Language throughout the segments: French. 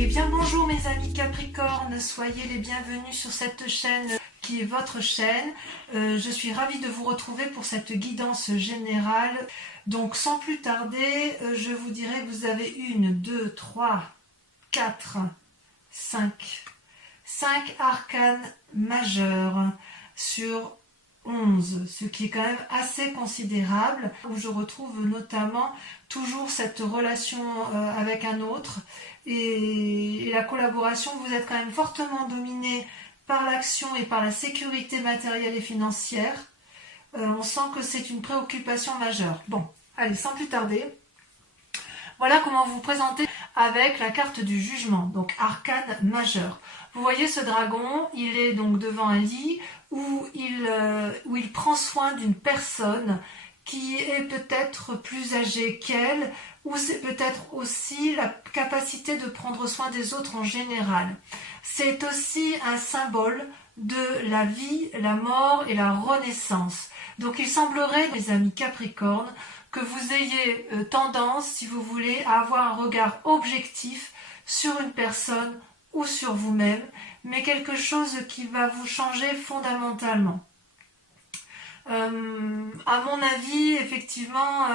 Eh bien bonjour mes amis Capricorne, soyez les bienvenus sur cette chaîne qui est votre chaîne. Je suis ravie de vous retrouver pour cette guidance générale. Donc sans plus tarder, je vous dirai que vous avez 1, 2, 3, 4, 5 arcanes majeurs sur 11, ce qui est quand même assez considérable, où je retrouve notamment toujours cette relation avec un autre et la collaboration. Vous êtes quand même fortement dominé par l'action et par la sécurité matérielle et financière. On sent que c'est une préoccupation majeure. Bon, allez, sans plus tarder, voilà comment vous présenter avec la carte du jugement, donc arcane majeur. Vous voyez ce dragon, il est donc devant un lit où il prend soin d'une personne qui est peut-être plus âgée qu'elle, ou c'est peut-être aussi la capacité de prendre soin des autres en général. C'est aussi un symbole de la vie, la mort et la renaissance. Donc il semblerait, mes amis Capricorne, que vous ayez tendance, si vous voulez, à avoir un regard objectif sur une personne ou sur vous-même, mais quelque chose qui va vous changer fondamentalement. À mon avis, effectivement,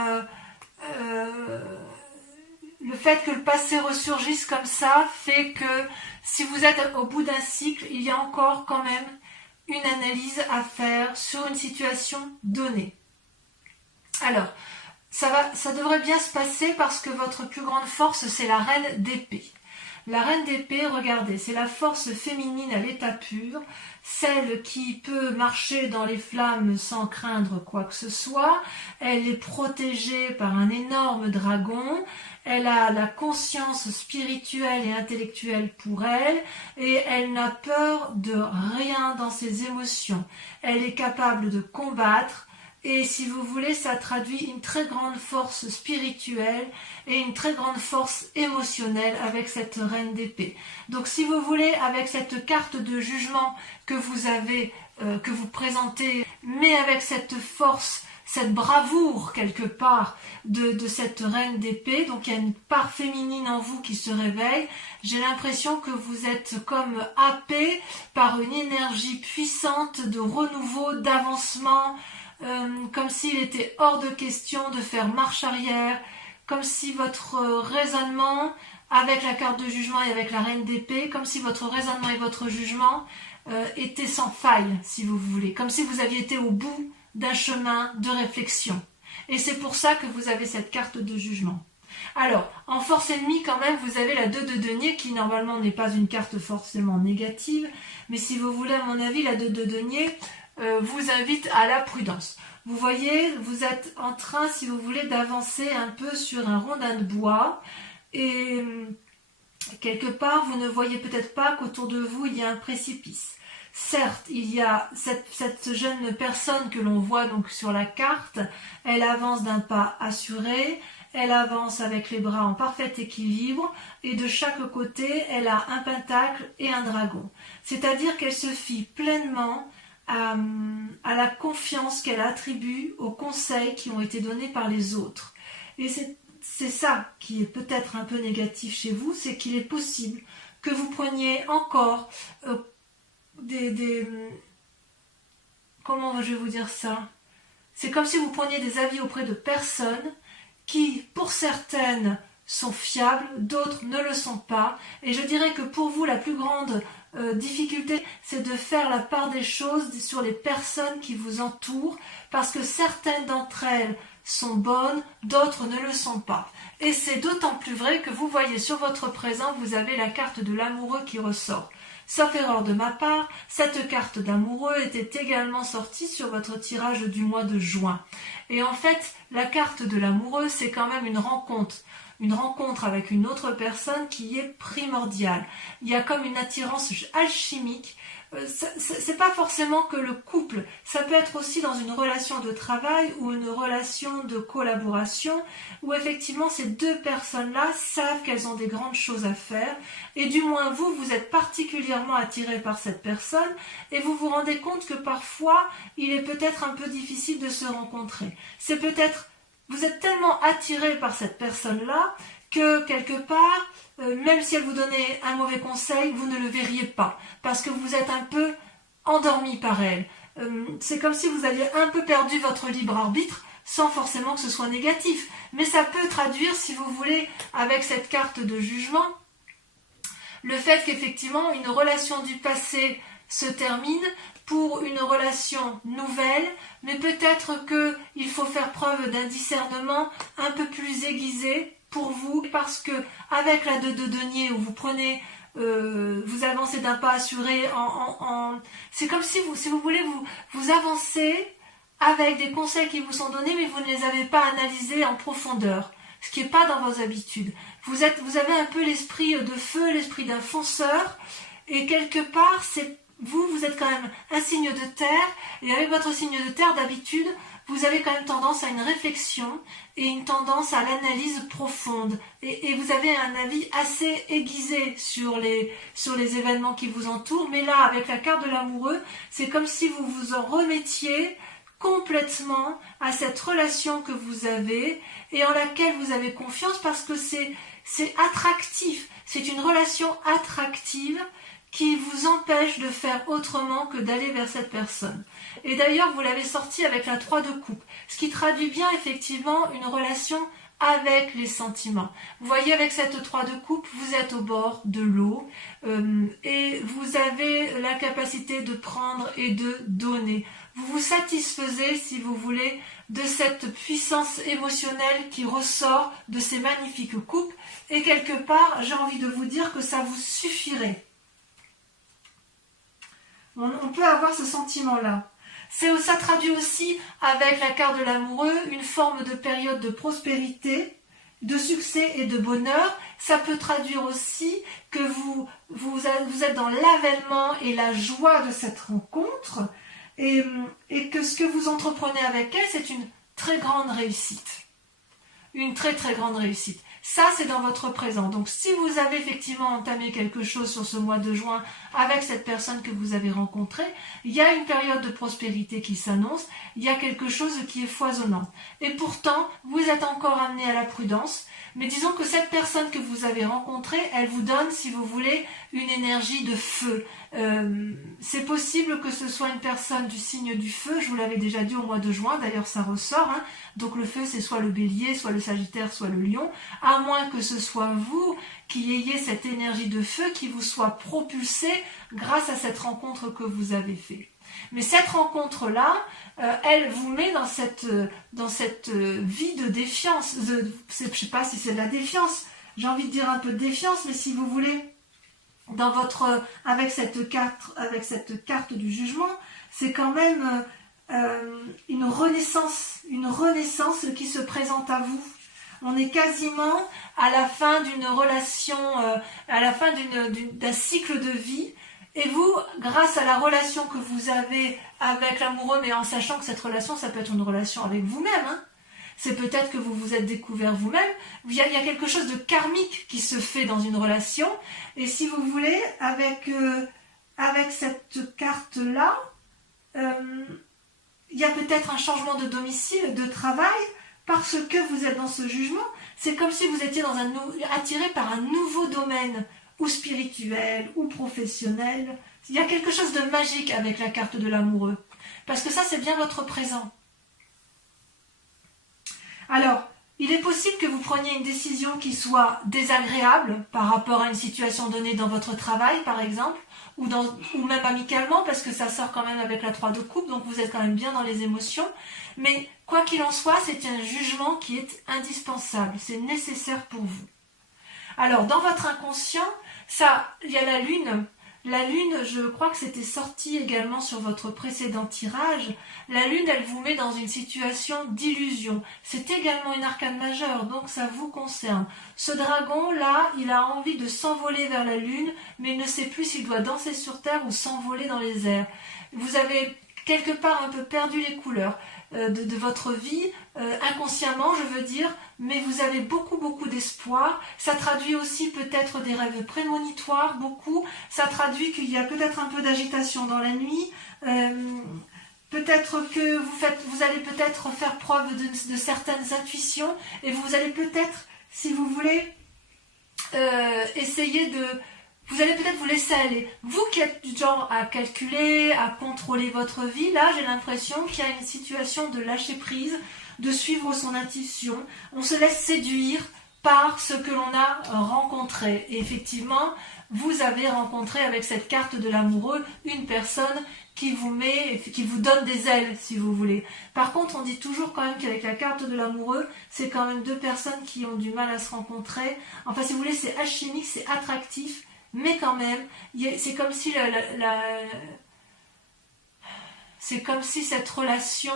le fait que le passé ressurgisse comme ça fait que si vous êtes au bout d'un cycle, il y a encore quand même une analyse à faire sur une situation donnée. Alors, ça devrait bien se passer parce que votre plus grande force, c'est la reine d'épée. La reine d'épée, regardez, c'est la force féminine à l'état pur, celle qui peut marcher dans les flammes sans craindre quoi que ce soit. Elle est protégée par un énorme dragon, elle a la conscience spirituelle et intellectuelle pour elle, et elle n'a peur de rien dans ses émotions. Elle est capable de combattre, et si vous voulez, ça traduit une très grande force spirituelle et une très grande force émotionnelle avec cette reine d'épée. Donc si vous voulez, avec cette carte de jugement que vous avez, que vous présentez, mais avec cette force, cette bravoure quelque part de cette reine d'épée, donc il y a une part féminine en vous qui se réveille, j'ai l'impression que vous êtes comme happé par une énergie puissante de renouveau, d'avancement, comme s'il était hors de question de faire marche arrière, comme si votre raisonnement, avec la carte de jugement et avec la reine d'épée, comme si votre raisonnement et votre jugement étaient sans faille, si vous voulez, comme si vous aviez été au bout d'un chemin de réflexion. Et c'est pour ça que vous avez cette carte de jugement. Alors, en force ennemie, quand même, vous avez la 2 de denier, qui normalement n'est pas une carte forcément négative, mais si vous voulez, à mon avis, la 2 de denier vous invite à la prudence. Vous voyez, vous êtes en train, si vous voulez, d'avancer un peu sur un rondin de bois, et quelque part, vous ne voyez peut-être pas qu'autour de vous, il y a un précipice. Certes, il y a cette jeune personne que l'on voit donc sur la carte, elle avance d'un pas assuré, elle avance avec les bras en parfait équilibre, et de chaque côté, elle a un pentacle et un dragon. C'est-à-dire qu'elle se fie pleinement à la confiance qu'elle attribue aux conseils qui ont été donnés par les autres. Et c'est ça qui est peut-être un peu négatif chez vous, c'est qu'il est possible que vous preniez encore comment je vais vous dire ça? C'est comme si vous preniez des avis auprès de personnes qui, pour certaines, sont fiables, d'autres ne le sont pas. Et je dirais que pour vous, la plus grande difficulté, c'est de faire la part des choses sur les personnes qui vous entourent, parce que certaines d'entre elles sont bonnes, d'autres ne le sont pas. Et c'est d'autant plus vrai que vous voyez sur votre présent, vous avez la carte de l'amoureux qui ressort. Sauf erreur de ma part, cette carte d'amoureux était également sortie sur votre tirage du mois de juin. Et en fait, la carte de l'amoureux, c'est quand même une rencontre avec une autre personne qui est primordiale. Il y a comme une attirance alchimique. C'est pas forcément que le couple, ça peut être aussi dans une relation de travail ou une relation de collaboration où effectivement ces deux personnes-là savent qu'elles ont des grandes choses à faire, et du moins vous êtes particulièrement attiré par cette personne et vous vous rendez compte que parfois il est peut-être un peu difficile de se rencontrer. C'est peut-être, vous êtes tellement attiré par cette personne-là que quelque part, même si elle vous donnait un mauvais conseil, vous ne le verriez pas, parce que vous êtes un peu endormi par elle. C'est comme si vous aviez un peu perdu votre libre arbitre, sans forcément que ce soit négatif. Mais ça peut traduire, si vous voulez, avec cette carte de jugement, le fait qu'effectivement une relation du passé se termine pour une relation nouvelle, mais peut-être qu'il faut faire preuve d'un discernement un peu plus aiguisé pour vous, parce que avec la 2 de denier où vous prenez, vous avancez d'un pas assuré, c'est comme si vous voulez, vous avancez avec des conseils qui vous sont donnés, mais vous ne les avez pas analysés en profondeur, ce qui n'est pas dans vos habitudes. Vous avez un peu l'esprit de feu, l'esprit d'un fonceur, et quelque part, vous êtes quand même un signe de terre, et avec votre signe de terre, d'habitude, vous avez quand même tendance à une réflexion et une tendance à l'analyse profonde. Et vous avez un avis assez aiguisé sur les événements qui vous entourent, mais là, avec la carte de l'amoureux, c'est comme si vous vous en remettiez complètement à cette relation que vous avez et en laquelle vous avez confiance, parce que c'est attractif, c'est une relation attractive qui vous empêche de faire autrement que d'aller vers cette personne. Et d'ailleurs, vous l'avez sorti avec la 3 de coupe, ce qui traduit bien effectivement une relation avec les sentiments. Vous voyez, avec cette 3 de coupe, vous êtes au bord de l'eau et vous avez la capacité de prendre et de donner. Vous vous satisfaisez, si vous voulez, de cette puissance émotionnelle qui ressort de ces magnifiques coupes, et quelque part, j'ai envie de vous dire que ça vous suffirait. On peut avoir ce sentiment-là. Ça traduit aussi, avec la carte de l'amoureux, une forme de période de prospérité, de succès et de bonheur. Ça peut traduire aussi que vous êtes dans l'avènement et la joie de cette rencontre, et que ce que vous entreprenez avec elle, c'est une très grande réussite. Une très très grande réussite. Ça, c'est dans votre présent. Donc, si vous avez effectivement entamé quelque chose sur ce mois de juin avec cette personne que vous avez rencontrée, il y a une période de prospérité qui s'annonce, il y a quelque chose qui est foisonnant. Et pourtant, vous êtes encore amené à la prudence, mais disons que cette personne que vous avez rencontrée, elle vous donne, si vous voulez, une énergie de feu. C'est possible que ce soit une personne du signe du feu, je vous l'avais déjà dit au mois de juin, d'ailleurs ça ressort, hein. Donc le feu, c'est soit le bélier, soit le sagittaire, soit le lion, à moins que ce soit vous qui ayez cette énergie de feu qui vous soit propulsée grâce à cette rencontre que vous avez faite. Mais cette rencontre-là, elle vous met dans cette vie de défiance. Je ne sais pas si c'est de la défiance, j'ai envie de dire un peu de défiance, mais si vous voulez, avec cette carte du jugement, c'est quand même une renaissance qui se présente à vous. On est quasiment à la fin d'une relation, à la fin d'un cycle de vie. Et vous, grâce à la relation que vous avez avec l'amoureux, mais en sachant que cette relation, ça peut être une relation avec vous-même, hein. C'est peut-être que vous vous êtes découvert vous-même. Il y a quelque chose de karmique qui se fait dans une relation. Et si vous voulez, avec cette carte-là, il y a peut-être un changement de domicile, de travail, parce que vous êtes dans ce jugement. C'est comme si vous étiez attiré par un nouveau domaine, ou spirituel, ou professionnel. Il y a quelque chose de magique avec la carte de l'amoureux. Parce que ça, c'est bien votre présent. Alors, il est possible que vous preniez une décision qui soit désagréable par rapport à une situation donnée dans votre travail, par exemple, ou même amicalement, parce que ça sort quand même avec la 3 de coupe, donc vous êtes quand même bien dans les émotions. Mais quoi qu'il en soit, c'est un jugement qui est indispensable, c'est nécessaire pour vous. Alors, dans votre inconscient, il y a la lune. La lune, je crois que c'était sorti également sur votre précédent tirage. La lune, elle vous met dans une situation d'illusion. C'est également une arcane majeure, donc ça vous concerne. Ce dragon-là, il a envie de s'envoler vers la lune, mais il ne sait plus s'il doit danser sur terre ou s'envoler dans les airs. Vous avez quelque part un peu perdu les couleurs de votre vie, inconsciemment je veux dire, mais vous avez beaucoup d'espoir. Ça traduit aussi peut-être des rêves prémonitoires, beaucoup. Ça traduit qu'il y a peut-être un peu d'agitation dans la nuit. Peut-être que vous allez peut-être faire preuve de certaines intuitions, et vous allez peut-être, si vous voulez, essayer de... Vous allez peut-être vous laisser aller. Vous qui êtes du genre à calculer, à contrôler votre vie, là j'ai l'impression qu'il y a une situation de lâcher prise, de suivre son intuition. On se laisse séduire par ce que l'on a rencontré. Et effectivement, vous avez rencontré avec cette carte de l'amoureux une personne qui vous donne des ailes, si vous voulez. Par contre, on dit toujours quand même qu'avec la carte de l'amoureux, c'est quand même deux personnes qui ont du mal à se rencontrer. Enfin, si vous voulez, c'est alchimique, c'est attractif, mais quand même, c'est comme si c'est comme si cette relation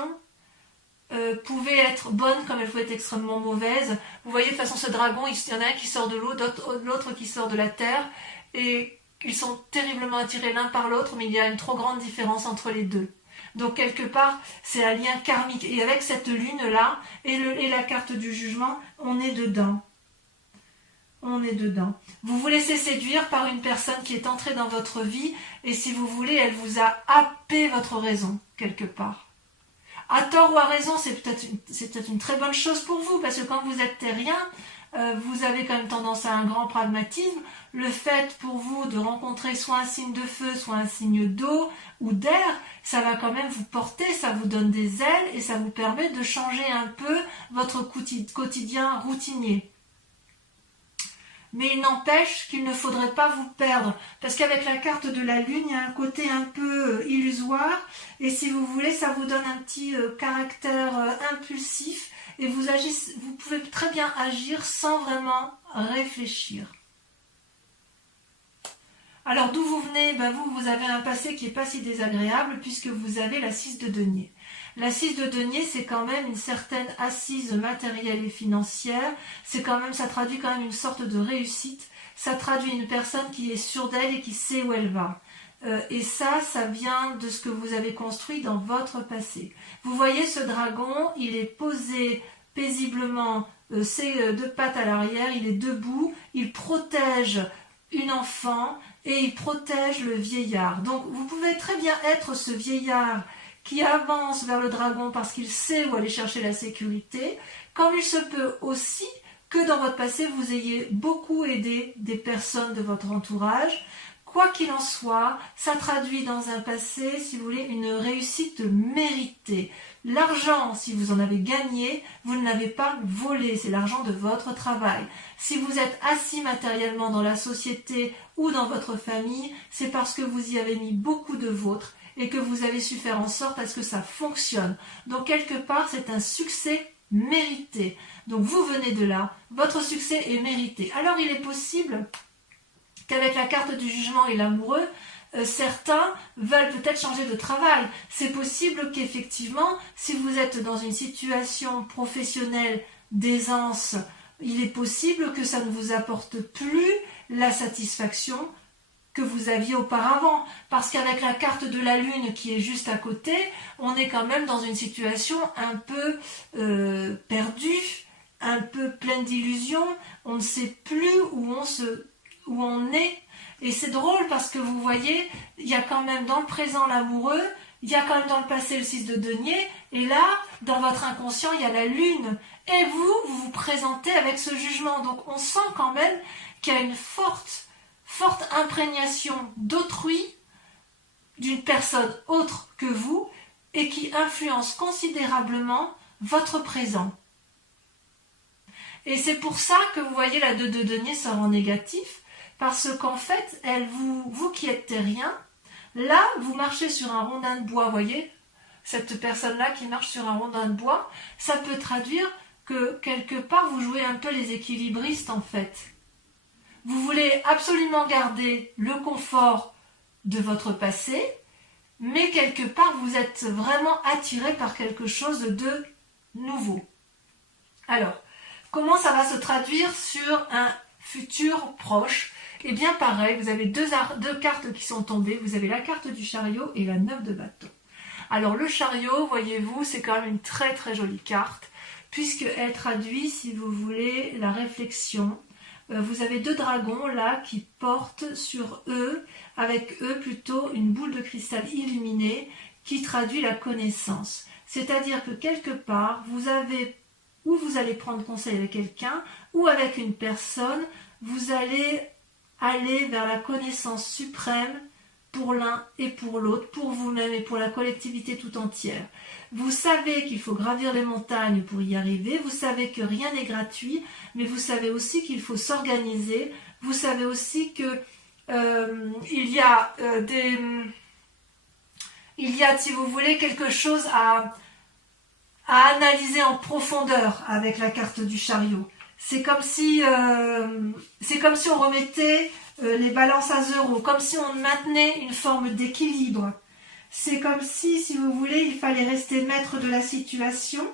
pouvait être bonne comme elle pouvait être extrêmement mauvaise. Vous voyez, de toute façon, ce dragon, il y en a un qui sort de l'eau, l'autre qui sort de la terre, et ils sont terriblement attirés l'un par l'autre, mais il y a une trop grande différence entre les deux. Donc quelque part, c'est un lien karmique. Et avec cette lune-là, et la carte du jugement, on est dedans. On est dedans. Vous vous laissez séduire par une personne qui est entrée dans votre vie, et si vous voulez, elle vous a happé votre raison, quelque part. À tort ou à raison, c'est peut-être une très bonne chose pour vous, parce que quand vous êtes terrien, vous avez quand même tendance à un grand pragmatisme. Le fait pour vous de rencontrer soit un signe de feu, soit un signe d'eau ou d'air, ça va quand même vous porter, ça vous donne des ailes et ça vous permet de changer un peu votre quotidien routinier. Mais il n'empêche qu'il ne faudrait pas vous perdre, parce qu'avec la carte de la lune, il y a un côté un peu illusoire, et si vous voulez, ça vous donne un petit caractère impulsif, et vous pouvez très bien agir sans vraiment réfléchir. Alors d'où vous venez? Vous avez un passé qui n'est pas si désagréable, puisque vous avez la 6 de denier. La 6 de denier, c'est quand même une certaine assise matérielle et financière, ça traduit quand même une sorte de réussite, ça traduit une personne qui est sûre d'elle et qui sait où elle va. Et ça vient de ce que vous avez construit dans votre passé. Vous voyez ce dragon, il est posé paisiblement, ses deux pattes à l'arrière, il est debout, il protège une enfant et il protège le vieillard. Donc vous pouvez très bien être ce vieillard qui avance vers le dragon parce qu'il sait où aller chercher la sécurité, comme il se peut aussi que dans votre passé, vous ayez beaucoup aidé des personnes de votre entourage. Quoi qu'il en soit, ça traduit dans un passé, si vous voulez, une réussite méritée. L'argent, si vous en avez gagné, vous ne l'avez pas volé, c'est l'argent de votre travail. Si vous êtes assis matériellement dans la société ou dans votre famille, c'est parce que vous y avez mis beaucoup de vôtre et que vous avez su faire en sorte à ce que ça fonctionne. Donc quelque part, c'est un succès mérité. Donc vous venez de là, votre succès est mérité. Alors il est possible qu'avec la carte du jugement et l'amoureux, certains veulent peut-être changer de travail. C'est possible qu'effectivement, si vous êtes dans une situation professionnelle d'aisance, il est possible que ça ne vous apporte plus la satisfaction que vous aviez auparavant. Parce qu'avec la carte de la lune qui est juste à côté, on est quand même dans une situation un peu perdue, un peu pleine d'illusions. On ne sait plus où on est. Et c'est drôle parce que vous voyez, il y a quand même dans le présent l'amoureux, il y a quand même dans le passé le 6 de denier, et là, dans votre inconscient, il y a la lune. Et vous vous présentez avec ce jugement. Donc on sent quand même qu'il y a une forte imprégnation d'autrui, d'une personne autre que vous, et qui influence considérablement votre présent. Et c'est pour ça que vous voyez la 2 de denier sort en négatif, parce qu'en fait, vous qui êtes terrien, là, vous marchez sur un rondin de bois, vous voyez, cette personne-là qui marche sur un rondin de bois, ça peut traduire que quelque part, vous jouez un peu les équilibristes en fait. Vous voulez absolument garder le confort de votre passé, mais quelque part, vous êtes vraiment attiré par quelque chose de nouveau. Alors, comment ça va se traduire sur un futur proche? Et bien pareil, vous avez deux cartes qui sont tombées, vous avez la carte du chariot et la 9 de bâton. Alors le chariot, voyez-vous, c'est quand même une très très jolie carte, puisqu'elle traduit, si vous voulez, la réflexion. Vous avez deux dragons là qui portent sur eux, avec eux plutôt une boule de cristal illuminée qui traduit la connaissance. C'est-à-dire que quelque part, vous allez prendre conseil avec quelqu'un ou avec une personne vous allez aller vers la connaissance suprême pour l'un et pour l'autre, pour vous-même et pour la collectivité tout entière. Vous savez qu'il faut gravir les montagnes pour y arriver, vous savez que rien n'est gratuit, mais vous savez aussi qu'il faut s'organiser, vous savez aussi que il y a, si vous voulez, quelque chose à analyser en profondeur avec la carte du chariot. C'est comme si on remettait les balances à zéro, comme si on maintenait une forme d'équilibre. C'est comme si vous voulez, il fallait rester maître de la situation.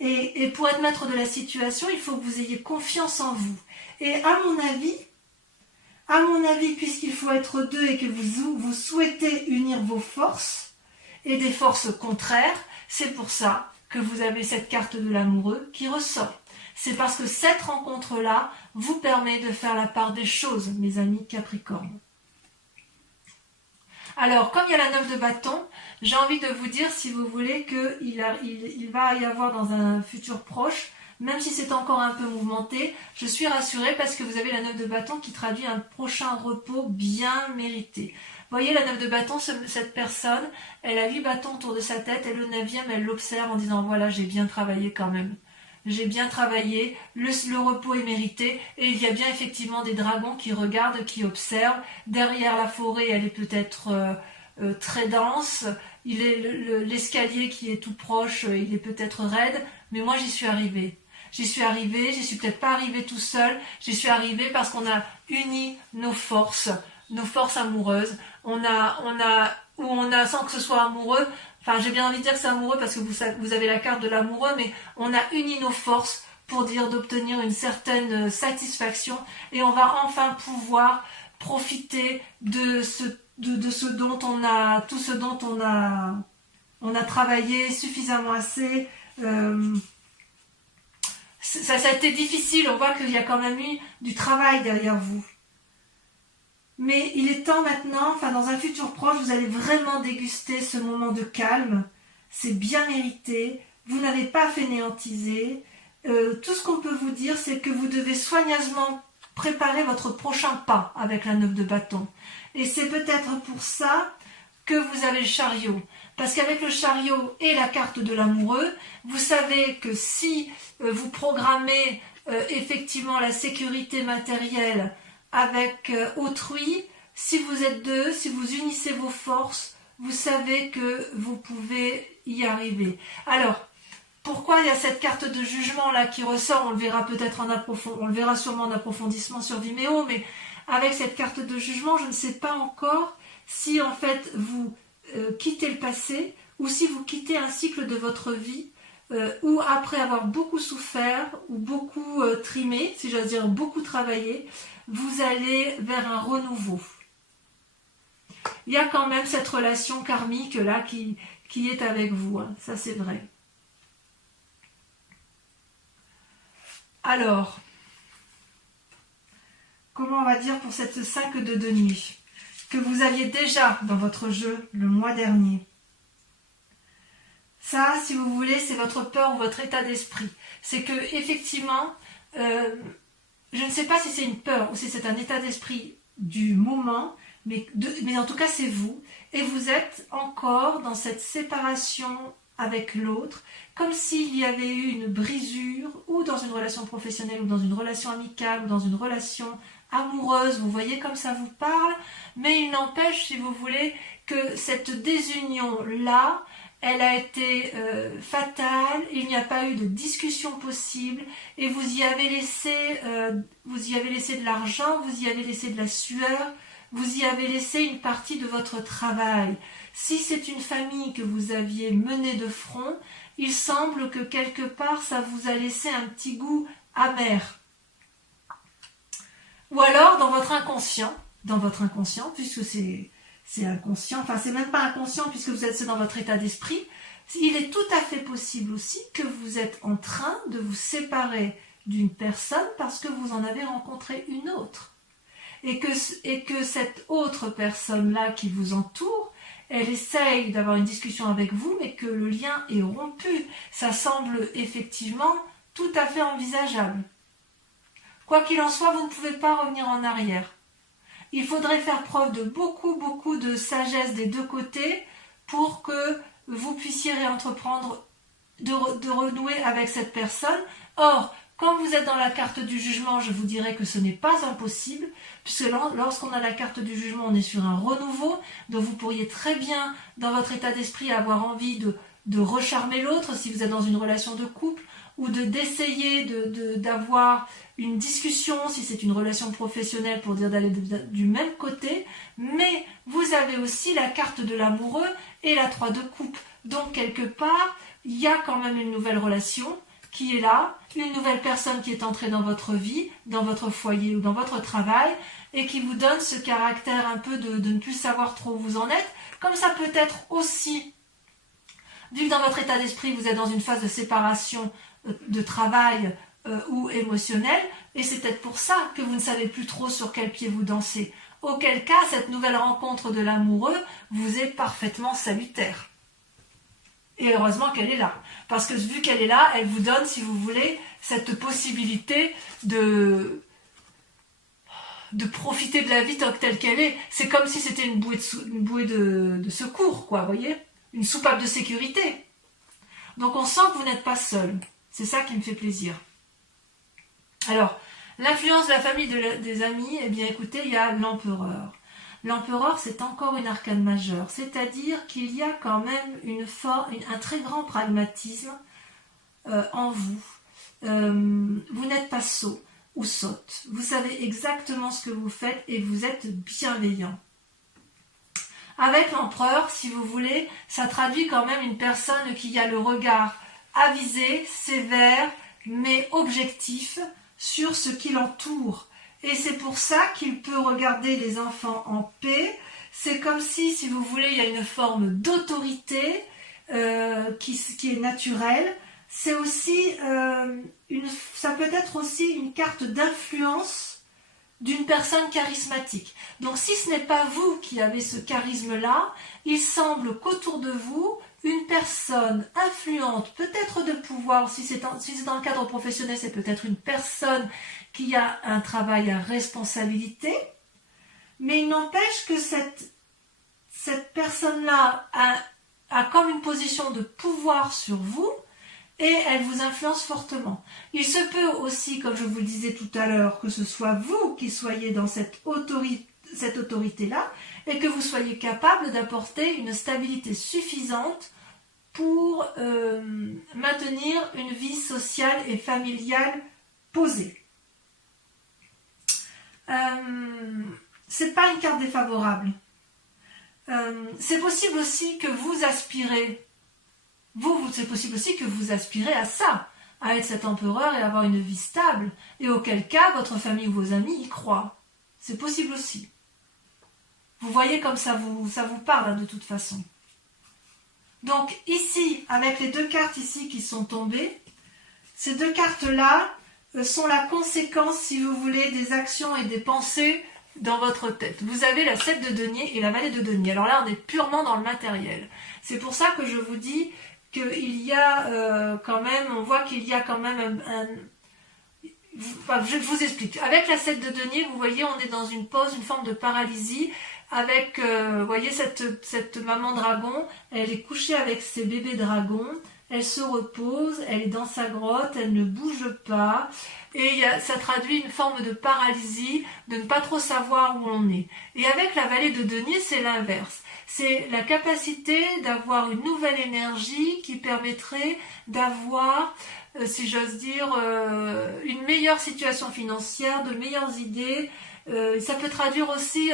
Et pour être maître de la situation, il faut que vous ayez confiance en vous. Et à mon avis, puisqu'il faut être deux et que vous souhaitez unir vos forces et des forces contraires, c'est pour ça que vous avez cette carte de l'amoureux qui ressort. C'est parce que cette rencontre-là vous permet de faire la part des choses, mes amis Capricorne. Alors, comme il y a la 9 de bâton, j'ai envie de vous dire, si vous voulez, qu'il va y avoir dans un futur proche, même si c'est encore un peu mouvementé, je suis rassurée parce que vous avez la 9 de bâton qui traduit un prochain repos bien mérité. Vous voyez, la 9 de bâton, cette personne, elle a 8 bâtons autour de sa tête et le 9e, elle l'observe en disant, voilà, j'ai bien travaillé quand même. J'ai bien travaillé, le repos est mérité, et il y a bien effectivement des dragons qui regardent, qui observent. Derrière la forêt, elle est peut-être très dense, l'escalier qui est tout proche, il est peut-être raide, mais moi j'y suis arrivée. J'y suis peut-être pas arrivée tout seul, j'y suis arrivée parce qu'on a uni nos forces amoureuses, on a, sans que ce soit amoureux, enfin j'ai bien envie de dire que c'est amoureux parce que vous avez la carte de l'amoureux, mais on a uni nos forces pour d'obtenir une certaine satisfaction, et on va enfin pouvoir profiter de ce dont tout ce dont on a travaillé suffisamment assez. Ça a été difficile, on voit qu'il y a quand même eu du travail derrière vous. Mais il est temps maintenant, dans un futur proche, vous allez vraiment déguster ce moment de calme. C'est bien mérité, vous n'avez pas fainéantisé. Tout ce qu'on peut vous dire, c'est que vous devez soigneusement préparer votre prochain pas avec la 9 de bâton. Et c'est peut-être pour ça que vous avez le chariot. Parce qu'avec le chariot et la carte de l'amoureux, vous savez que si vous programmez effectivement la sécurité matérielle avec autrui, si vous êtes deux, si vous unissez vos forces, vous savez que vous pouvez y arriver. Alors, pourquoi il y a cette carte de jugement là qui ressort? On le verra peut-être on le verra sûrement en approfondissement sur Vimeo, mais avec cette carte de jugement, je ne sais pas encore si en fait vous quittez le passé ou si vous quittez un cycle de votre vie où après avoir beaucoup souffert ou beaucoup trimé, si j'ose dire beaucoup travaillé, vous allez vers un renouveau. Il y a quand même cette relation karmique là qui est avec vous, hein. Ça c'est vrai. Alors, comment on va dire pour cette 5 de denier que vous aviez déjà dans votre jeu le mois dernier? Ça, si vous voulez, c'est votre peur ou votre état d'esprit. C'est que effectivement, je ne sais pas si c'est une peur ou si c'est un état d'esprit du moment, mais en tout cas c'est vous. Et vous êtes encore dans cette séparation avec l'autre, comme s'il y avait eu une brisure, ou dans une relation professionnelle, ou dans une relation amicale, ou dans une relation amoureuse, vous voyez comme ça vous parle, mais il n'empêche, si vous voulez, que cette désunion-là, elle a été fatale, il n'y a pas eu de discussion possible, et vous y avez laissé de l'argent, vous y avez laissé de la sueur, vous y avez laissé une partie de votre travail. Si c'est une famille que vous aviez menée de front, il semble que quelque part ça vous a laissé un petit goût amer. Ou alors dans votre inconscient, puisque c'est inconscient, enfin c'est même pas inconscient puisque c'est dans votre état d'esprit, il est tout à fait possible aussi que vous êtes en train de vous séparer d'une personne parce que vous en avez rencontré une autre. Et que cette autre personne-là qui vous entoure, elle essaye d'avoir une discussion avec vous, mais que le lien est rompu. Ça semble effectivement tout à fait envisageable. Quoi qu'il en soit, vous ne pouvez pas revenir en arrière. Il faudrait faire preuve de beaucoup de sagesse des deux côtés pour que vous puissiez réentreprendre, de renouer avec cette personne. Or, quand vous êtes dans la carte du jugement, je vous dirais que ce n'est pas impossible, puisque lorsqu'on a la carte du jugement, on est sur un renouveau, donc vous pourriez très bien, dans votre état d'esprit, avoir envie de recharmer l'autre, si vous êtes dans une relation de couple, ou d'essayer d'avoir une discussion, si c'est une relation professionnelle, pour dire d'aller du même côté, mais vous avez aussi la carte de l'amoureux et la 3 de coupe. Donc, quelque part, il y a quand même une nouvelle relation qui est là, une nouvelle personne qui est entrée dans votre vie, dans votre foyer ou dans votre travail, et qui vous donne ce caractère un peu de ne plus savoir trop où vous en êtes, comme ça peut être aussi, vu que dans votre état d'esprit, vous êtes dans une phase de séparation de travail ou émotionnel, et c'est peut-être pour ça que vous ne savez plus trop sur quel pied vous dansez. Auquel cas, cette nouvelle rencontre de l'amoureux vous est parfaitement salutaire. Et heureusement qu'elle est là. Parce que vu qu'elle est là, elle vous donne, si vous voulez, cette possibilité de profiter de la vie telle qu'elle est. C'est comme si c'était une bouée de secours, quoi, vous voyez? Une soupape de sécurité. Donc on sent que vous n'êtes pas seul. C'est ça qui me fait plaisir. Alors, l'influence de la famille, des amis, eh bien écoutez, il y a l'empereur. L'empereur, c'est encore une arcane majeure, c'est-à-dire qu'il y a quand même un très grand pragmatisme en vous. Vous n'êtes pas sot ou sotte. Vous savez exactement ce que vous faites et vous êtes bienveillant. Avec l'empereur, si vous voulez, ça traduit quand même une personne qui a le regard avisé, sévère, mais objectif sur ce qui l'entoure. Et c'est pour ça qu'il peut regarder les enfants en paix. C'est comme si vous voulez, il y a une forme d'autorité qui est naturelle. C'est aussi ça peut être aussi une carte d'influence d'une personne charismatique. Donc si ce n'est pas vous qui avez ce charisme-là, il semble qu'autour de vous, une personne influente, peut-être de pouvoir, si c'est dans le cadre professionnel, c'est peut-être une personne qui a un travail à responsabilité, mais il n'empêche que cette personne-là a comme une position de pouvoir sur vous et elle vous influence fortement. Il se peut aussi, comme je vous le disais tout à l'heure, que ce soit vous qui soyez dans cette autorité-là et que vous soyez capable d'apporter une stabilité suffisante pour maintenir une vie sociale et familiale posée. C'est pas une carte défavorable. C'est possible aussi que vous aspirez, c'est possible aussi que vous aspirez à ça, à être cet empereur et avoir une vie stable, et auquel cas votre famille ou vos amis y croient. C'est possible aussi. Vous voyez comme ça vous parle hein, de toute façon. Donc ici, avec les deux cartes ici qui sont tombées, ces deux cartes-là sont la conséquence, si vous voulez, des actions et des pensées dans votre tête. Vous avez la 7 de denier et la vallée de denier. Alors là, on est purement dans le matériel. C'est pour ça que je vous dis qu'il y a quand même, on voit qu'il y a quand même je vous explique. Avec la 7 de denier, vous voyez, on est dans une pause, une forme de paralysie. Avec, vous voyez, cette maman dragon, elle est couchée avec ses bébés dragons. Elle se repose, elle est dans sa grotte, elle ne bouge pas. Et ça traduit une forme de paralysie, de ne pas trop savoir où on est. Et avec la vallée de denier, c'est l'inverse. C'est la capacité d'avoir une nouvelle énergie qui permettrait d'avoir, si j'ose dire, une meilleure situation financière, de meilleures idées. Ça peut traduire aussi,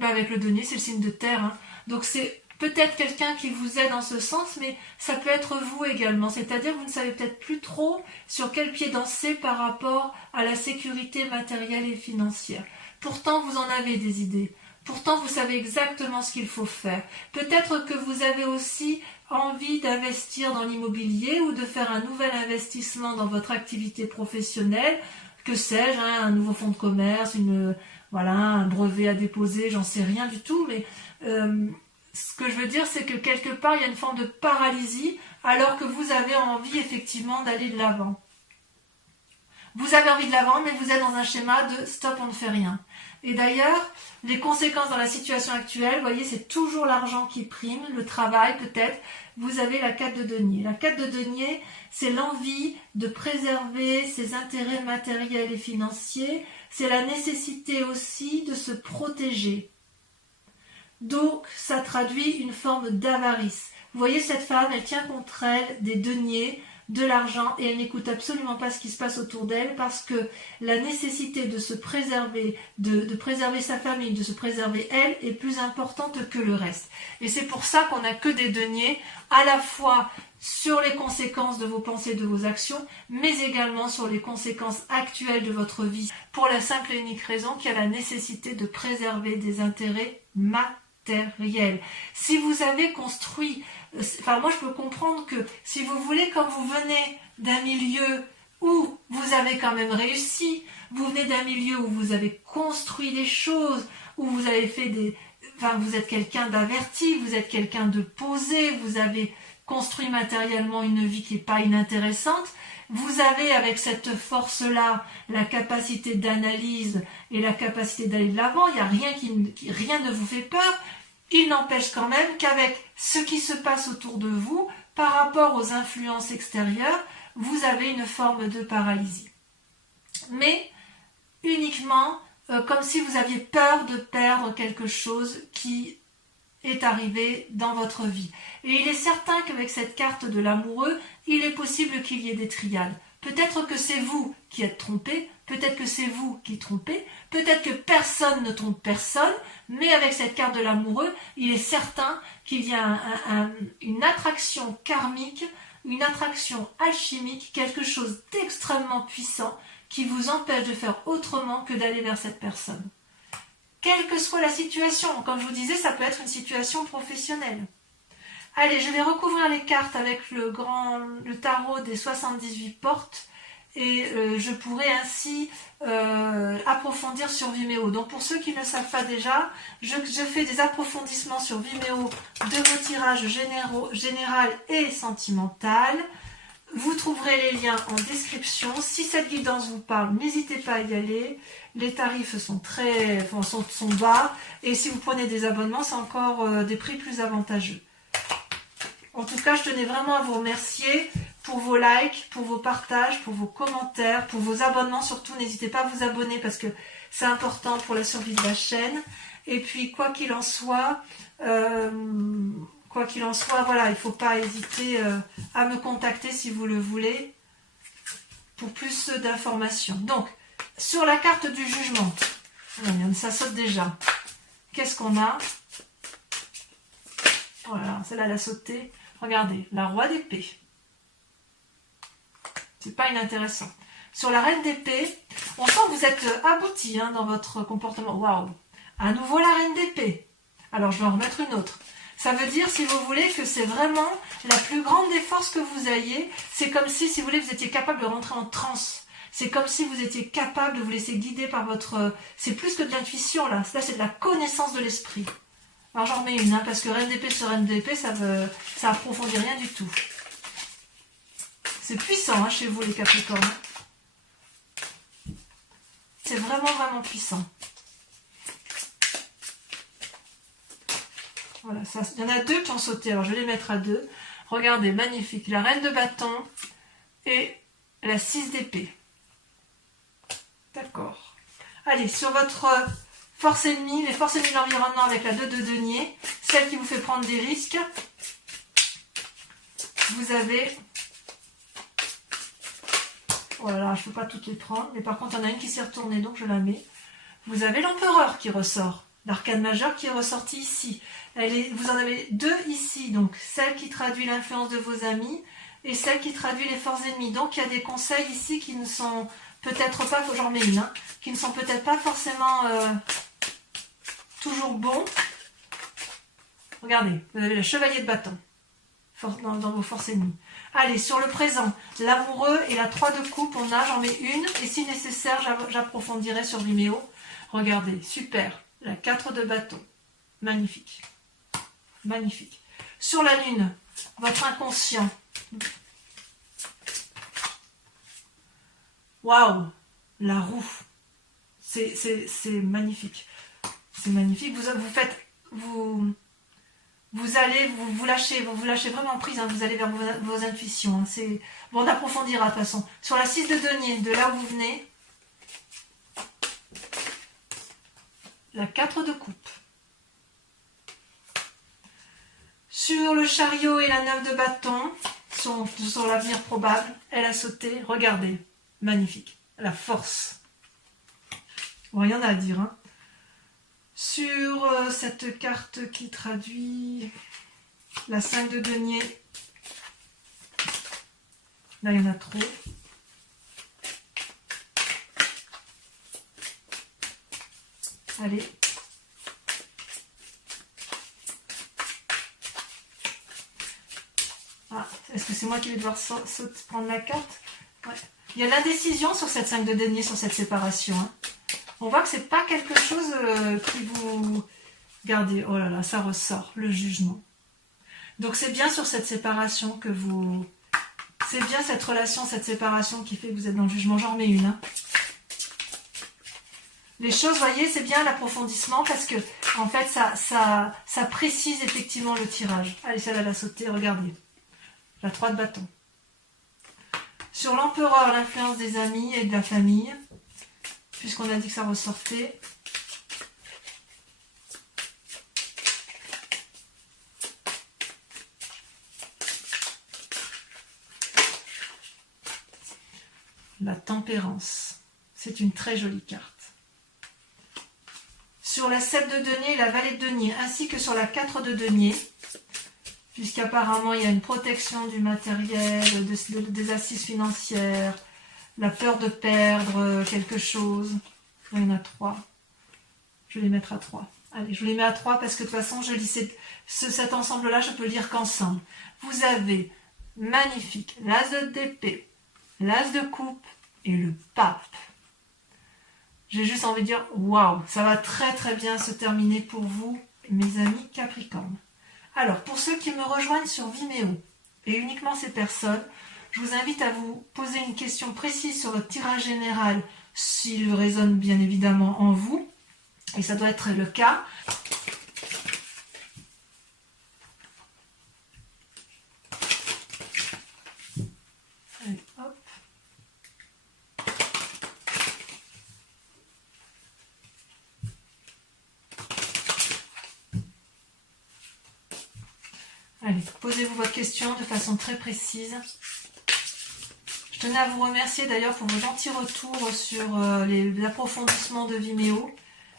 avec le denier, c'est le signe de terre. Hein. Donc c'est peut-être quelqu'un qui vous aide en ce sens, mais ça peut être vous également. C'est-à-dire que vous ne savez peut-être plus trop sur quel pied danser par rapport à la sécurité matérielle et financière. Pourtant, vous en avez des idées. Pourtant, vous savez exactement ce qu'il faut faire. Peut-être que vous avez aussi envie d'investir dans l'immobilier ou de faire un nouvel investissement dans votre activité professionnelle. Que sais-je, hein, un nouveau fonds de commerce, un brevet à déposer, j'en sais rien du tout, mais ce que je veux dire, c'est que quelque part, il y a une forme de paralysie, alors que vous avez envie effectivement d'aller de l'avant. Vous avez envie de la vendre, mais vous êtes dans un schéma de stop, on ne fait rien. Et d'ailleurs, les conséquences dans la situation actuelle, vous voyez, c'est toujours l'argent qui prime, le travail peut-être. Vous avez la 4 de denier. La 4 de denier, c'est l'envie de préserver ses intérêts matériels et financiers. C'est la nécessité aussi de se protéger. Donc, ça traduit une forme d'avarice. Vous voyez, cette femme, elle tient contre elle des deniers, de l'argent, et elle n'écoute absolument pas ce qui se passe autour d'elle parce que la nécessité de se préserver, de préserver sa famille, de se préserver elle, est plus importante que le reste. Et c'est pour ça qu'on n'a que des deniers, à la fois sur les conséquences de vos pensées, de vos actions, mais également sur les conséquences actuelles de votre vie, pour la simple et unique raison qu'il y a la nécessité de préserver des intérêts matériels. Si vous avez construit, enfin moi je peux comprendre que si vous voulez, comme vous venez d'un milieu où vous avez quand même réussi, vous venez d'un milieu où vous avez construit des choses, où vous avez fait des... Enfin, vous êtes quelqu'un d'averti, vous êtes quelqu'un de posé, vous avez construit matériellement une vie qui n'est pas inintéressante. Vous avez avec cette force-là la capacité d'analyse et la capacité d'aller de l'avant. Il n'y a rien rien ne vous fait peur. Il n'empêche quand même qu'avec ce qui se passe autour de vous, par rapport aux influences extérieures, vous avez une forme de paralysie. Mais uniquement comme si vous aviez peur de perdre quelque chose qui est arrivé dans votre vie. Et il est certain qu'avec cette carte de l'amoureux, il est possible qu'il y ait des triades. Peut-être que c'est vous qui êtes trompé, peut-être que c'est vous qui trompez, peut-être que personne ne trompe personne, mais avec cette carte de l'amoureux, il est certain qu'il y a une attraction karmique, une attraction alchimique, quelque chose d'extrêmement puissant qui vous empêche de faire autrement que d'aller vers cette personne. Quelle que soit la situation, comme je vous disais, ça peut être une situation professionnelle. Allez, je vais recouvrir les cartes avec le tarot des 78 portes et je pourrai ainsi approfondir sur Vimeo. Donc pour ceux qui ne le savent pas déjà, je fais des approfondissements sur Vimeo de vos tirages général et sentimental. Vous trouverez les liens en description. Si cette guidance vous parle, n'hésitez pas à y aller. Les tarifs sont sont bas et si vous prenez des abonnements, c'est encore des prix plus avantageux. En tout cas, je tenais vraiment à vous remercier pour vos likes, pour vos partages, pour vos commentaires, pour vos abonnements. Surtout, n'hésitez pas à vous abonner parce que c'est important pour la survie de la chaîne. Et puis, quoi qu'il en soit, voilà, il ne faut pas hésiter à me contacter si vous le voulez pour plus d'informations. Donc, sur la carte du jugement, ça saute déjà. Qu'est-ce qu'on a? Voilà, celle-là, elle a sauté. Regardez, la roi d'épée. C'est pas inintéressant. Sur la reine d'épée, on sent que vous êtes abouti dans votre comportement. Waouh! À nouveau la reine d'épée. Alors, je vais en remettre une autre. Ça veut dire, si vous voulez, que c'est vraiment la plus grande des forces que vous ayez. C'est comme si vous voulez, vous étiez capable de rentrer en transe. C'est comme si vous étiez capable de vous laisser guider par votre... C'est plus que de l'intuition, là. Là, c'est de la connaissance de l'esprit. Alors, j'en remets une, parce que reine d'épée sur reine d'épée, ça approfondit rien du tout. C'est puissant, chez vous, les Capricornes. C'est vraiment, vraiment puissant. Voilà, il y en a deux qui ont sauté, alors je vais les mettre à deux. Regardez, magnifique. La reine de bâton et la 6 d'épée. D'accord. Allez, sur votre force ennemie, les forces ennemies de l'environnement avec la 2 de denier, celle qui vous fait prendre des risques, vous avez... Voilà, je ne peux pas toutes les prendre, mais par contre, il y en a une qui s'est retournée, donc je la mets. Vous avez l'empereur qui ressort. L'arcane majeur qui est ressorti ici. Vous en avez deux ici, donc celle qui traduit l'influence de vos amis et celle qui traduit les forces ennemies. Donc il y a des conseils ici qui ne sont peut-être pas, j'en mets une, qui ne sont peut-être pas forcément toujours bons. Regardez, vous avez le chevalier de bâton dans vos forces ennemies. Allez, sur le présent, l'amoureux et la 3 de coupe, j'en mets une et si nécessaire, j'approfondirai sur Vimeo. Regardez, super. La 4 de bâton. Magnifique. Magnifique. Sur la lune, votre inconscient. Waouh, la roue. C'est magnifique. C'est magnifique. Vous allez vous lâcher vraiment prise, hein, vous allez vers vos intuitions. Hein, bon, on approfondira de toute façon. Sur la 6 de denier, de là où vous venez, la 4 de coupe. Sur le chariot et la 9 de bâton, sur l'avenir probable, elle a sauté. Regardez, magnifique. La force. Bon, il y en a à dire, hein. Sur cette carte qui traduit la 5 de denier, là il y en a trop. Allez. Ah, est-ce que c'est moi qui vais devoir prendre la carte? Ouais. Il y a l'indécision sur cette 5 de denier, sur cette séparation, hein. On voit que c'est pas quelque chose qui vous... Regardez, oh là là, ça ressort, le jugement. Donc c'est bien sur cette séparation que vous... C'est bien cette relation, cette séparation qui fait que vous êtes dans le jugement. J'en remets une. Hein. Les choses, vous voyez, c'est bien l'approfondissement parce que, en fait, ça précise effectivement le tirage. Allez, celle-là, elle a sauté, regardez. La 3 de bâton. Sur l'empereur, l'influence des amis et de la famille. Puisqu'on a dit que ça ressortait. La tempérance. C'est une très jolie carte. Sur la 7 de denier et la vallée de denier, ainsi que sur la 4 de denier, puisqu'apparemment il y a une protection du matériel, des assises financières, la peur de perdre quelque chose. Il y en a 3. Je vais les mettre à 3. Allez, je vous les mets à 3 parce que de toute façon, je lis cet ensemble-là, je peux le lire qu'ensemble. Vous avez magnifique l'as d'épée, l'as de coupe et le pape. J'ai juste envie de dire, waouh, ça va très très bien se terminer pour vous, mes amis Capricorne. Alors, pour ceux qui me rejoignent sur Vimeo, et uniquement ces personnes, je vous invite à vous poser une question précise sur votre tirage général, s'il résonne bien évidemment en vous, et ça doit être le cas. Allez, hop. Allez, posez-vous votre question de façon très précise. Je tenais à vous remercier d'ailleurs pour vos gentils retours sur les approfondissements de Vimeo,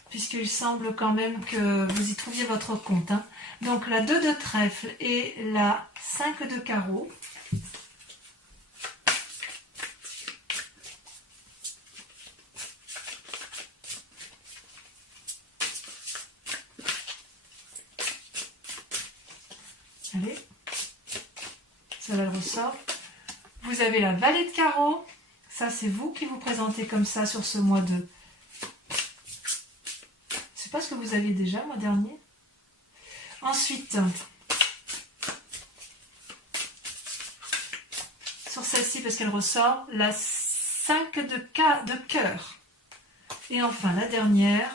puisqu'il semble quand même que vous y trouviez votre compte. Hein. Donc la 2 de trèfle et la 5 de carreau. Allez, ça va le ressort. Vous avez la vallée de carreau. Ça, c'est vous qui vous présentez comme ça sur ce mois de... C'est pas ce que vous aviez déjà le mois dernier. Ensuite, sur celle-ci, parce qu'elle ressort, la 5 de cœur. Et enfin, la dernière...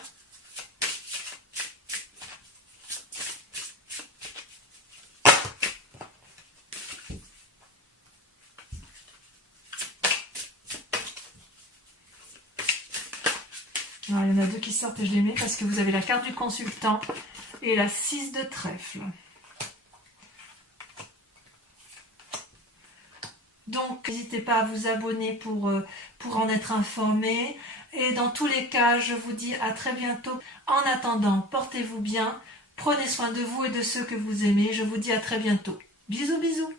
Alors, il y en a 2 qui sortent et je les mets parce que vous avez la carte du consultant et la 6 de trèfle. Donc, n'hésitez pas à vous abonner pour en être informé. Et dans tous les cas, je vous dis à très bientôt. En attendant, portez-vous bien, prenez soin de vous et de ceux que vous aimez. Je vous dis à très bientôt. Bisous, bisous.